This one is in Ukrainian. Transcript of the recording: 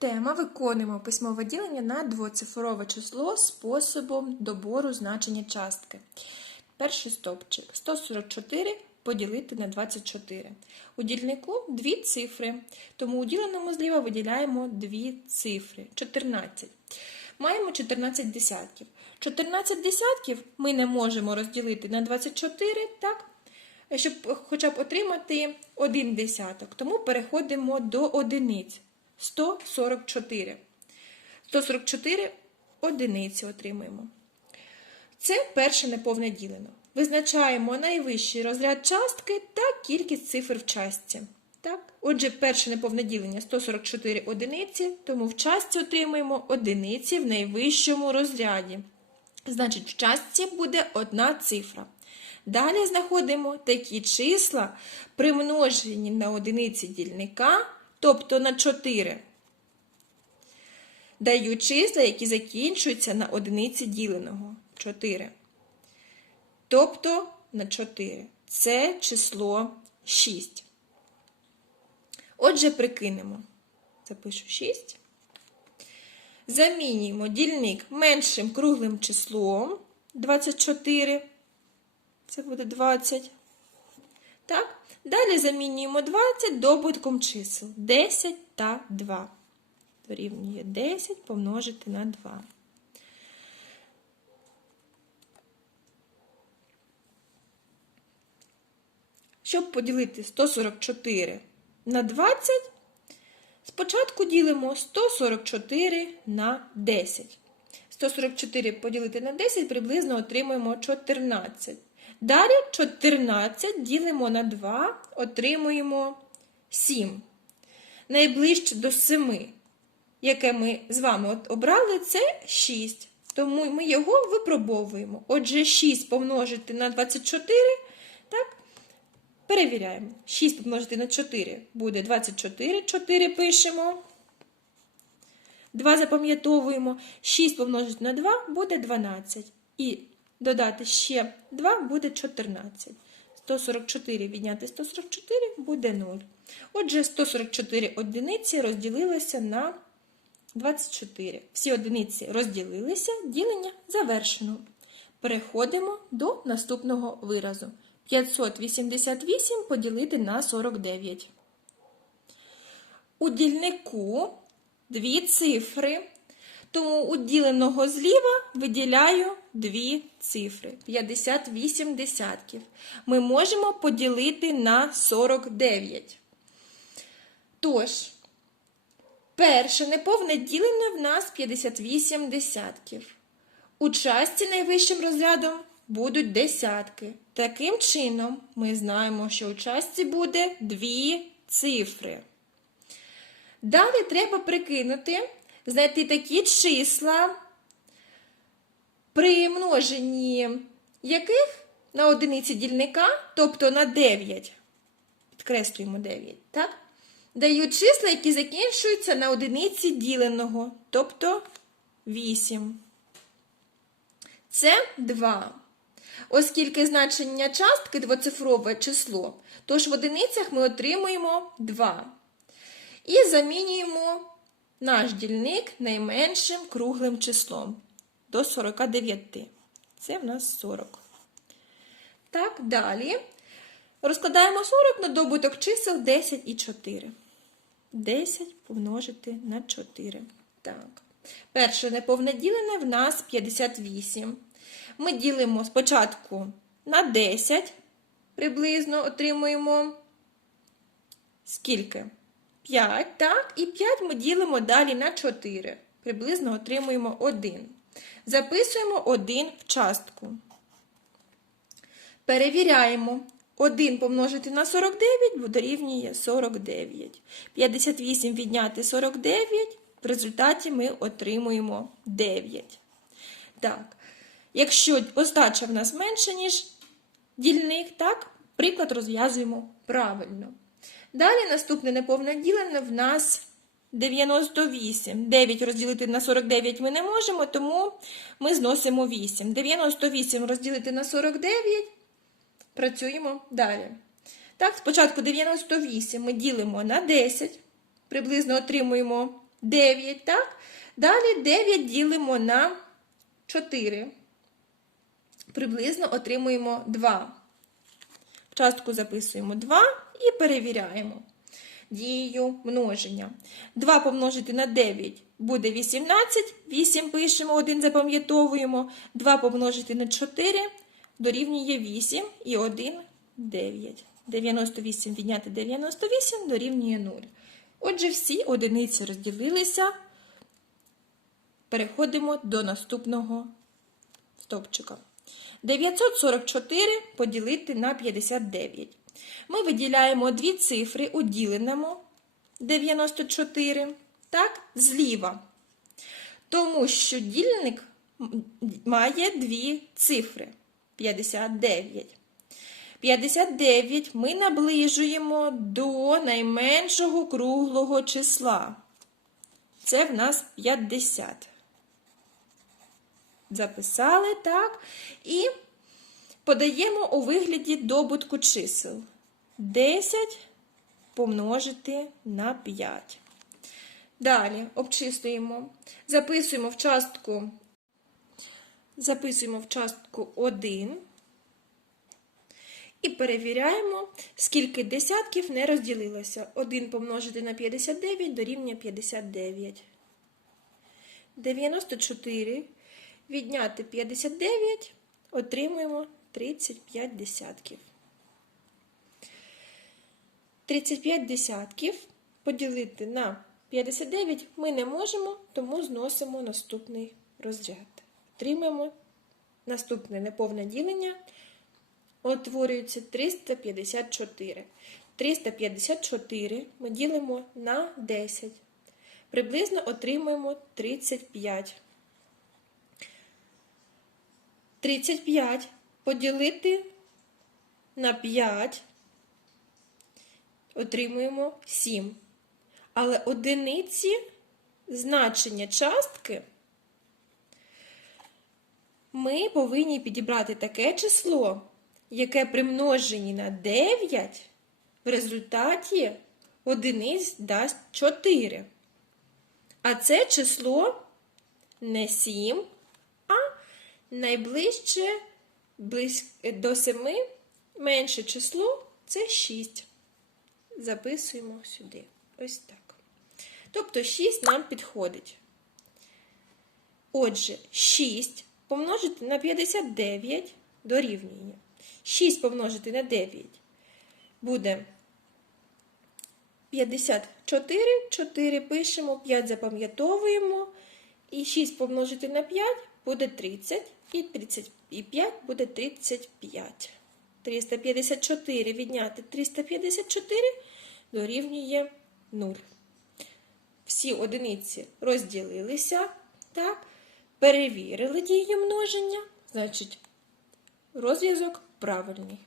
Тема виконуємо письмове ділення на двоцифрове число способом добору значення частки. Перший стовпчик 144 поділити на 24. У дільнику дві цифри, тому у діленому зліва виділяємо дві цифри 14. Маємо 14 десятків. 14 десятків ми не можемо розділити на 24, так? щоб хоча б отримати один десяток. Тому переходимо до одиниць. 144. 144 одиниці отримуємо. Це перше неповне ділено. Визначаємо найвищий розряд частки та кількість цифр в частці. Так? Отже, перше неповне ділення 144 одиниці, тому в частці отримуємо одиниці в найвищому розряді. Значить, в частці буде одна цифра. Далі знаходимо такі числа, примножені на одиниці дільника, тобто на 4. Даю числа, які закінчуються на одиниці діленого 4. Тобто на 4. Це число 6. Отже, прикинемо. Запишу 6. Замінюємо дільник меншим круглим числом 24. Це буде 20. Так? Далі замінюємо 20 добутком чисел 10 та 2. Дорівнює 10 помножити на 2. Щоб поділити 144 на 20, спочатку ділимо 144 на 10. 144 поділити на 10 приблизно отримуємо 14. Далі 14 ділимо на 2, отримуємо 7. Найближче до 7, яке ми з вами обрали, це 6. Тому ми його випробовуємо. Отже, 6 помножити на 24, так? Перевіряємо. 6 помножити на 4 буде 24. 4 пишемо. 2 запам'ятовуємо. 6 помножити на 2 буде 12. І додати ще 2 буде 14. 144 відняти 144 буде 0. Отже, 144 одиниці розділилися на 24. Всі одиниці розділилися, ділення завершено. Переходимо до наступного виразу. 588 поділити на 49. У дільнику дві цифри, тому у діленого зліва виділяю дві цифри 58 десятків. Ми можемо поділити на 49. Тож, перше неповне ділене в нас 58 десятків. У частці найвищим розрядом будуть десятки. Таким чином, ми знаємо, що у частці буде дві цифри. Далі треба прикинути, знайти такі числа, при множенні яких на одиниці дільника, тобто на 9. Підкреслюємо 9, так? Дають числа, які закінчуються на одиниці діленого, тобто 8. Це 2. Оскільки значення частки двоцифрове число, тож в одиницях ми отримуємо 2. І замінюємо наш дільник найменшим круглим числом до 49. Це в нас 40. Так, далі розкладаємо 40 на добуток чисел 10 і 4. 10 помножити на 4. Так. Перше неповне ділене в нас 58. Ми ділимо спочатку на 10, приблизно отримуємо скільки? 5, так, і 5 ми ділимо далі на 4. Приблизно отримуємо 1. Записуємо 1 в частку. Перевіряємо. 1 помножити на 49 дорівнює 49. 58 відняти 49, в результаті ми отримуємо 9. Так. Якщо остача в нас менше, ніж дільник, так, приклад розв'язуємо правильно. Далі наступне неповне ділене в нас 98. 9 розділити на 49 ми не можемо, тому ми зносимо 8. 98 розділити на 49, працюємо далі. Так, спочатку 98 ми ділимо на 10, приблизно отримуємо 9, так? Далі 9 ділимо на 4. Приблизно отримуємо 2. В частку записуємо 2 і перевіряємо дією множення. 2 помножити на 9 буде 18. 8 пишемо, 1 запам'ятовуємо. 2 помножити на 4 дорівнює 8 і 1 9. 98 відняти 98 дорівнює 0. Отже, всі одиниці розділилися. Переходимо до наступного стовпчика. 944 поділити на 59. Ми виділяємо дві цифри у діленому 94, так, зліва. Тому що дільник має дві цифри 59. 59 ми наближуємо до найменшого круглого числа. Це в нас 50. Записали, так? І подаємо у вигляді добутку чисел. 10 помножити на 5. Далі обчислюємо. Записуємо в частку, записуємо в частку 1 і перевіряємо, скільки десятків не розділилося. 1 помножити на 59 дорівнює 59. 94 відняти 59 отримуємо 35 десятків. 35 десятків поділити на 59 ми не можемо, тому зносимо наступний розряд. Отримаємо наступне неповне ділення. Утворюється 354. 354 ми ділимо на 10. Приблизно отримуємо 35. 35 поділити на 5 отримуємо 7. Але одиниці значення частки ми повинні підібрати таке число, яке при множенні на 9 в результаті одиниць дасть 4. А це число не 7, а найближче до 7 менше число це 6. Записуємо сюди. Ось так. Тобто 6 нам підходить. Отже, 6 помножити на 59 дорівнює. 6 помножити на 9 буде 54. 4 пишемо, 5 запам'ятовуємо. І 6 помножити на 5 буде 30. І 35 буде 35. 354 відняти 354 дорівнює 0. Всі одиниці розділилися, так, перевірили дію множення, значить, розв'язок правильний.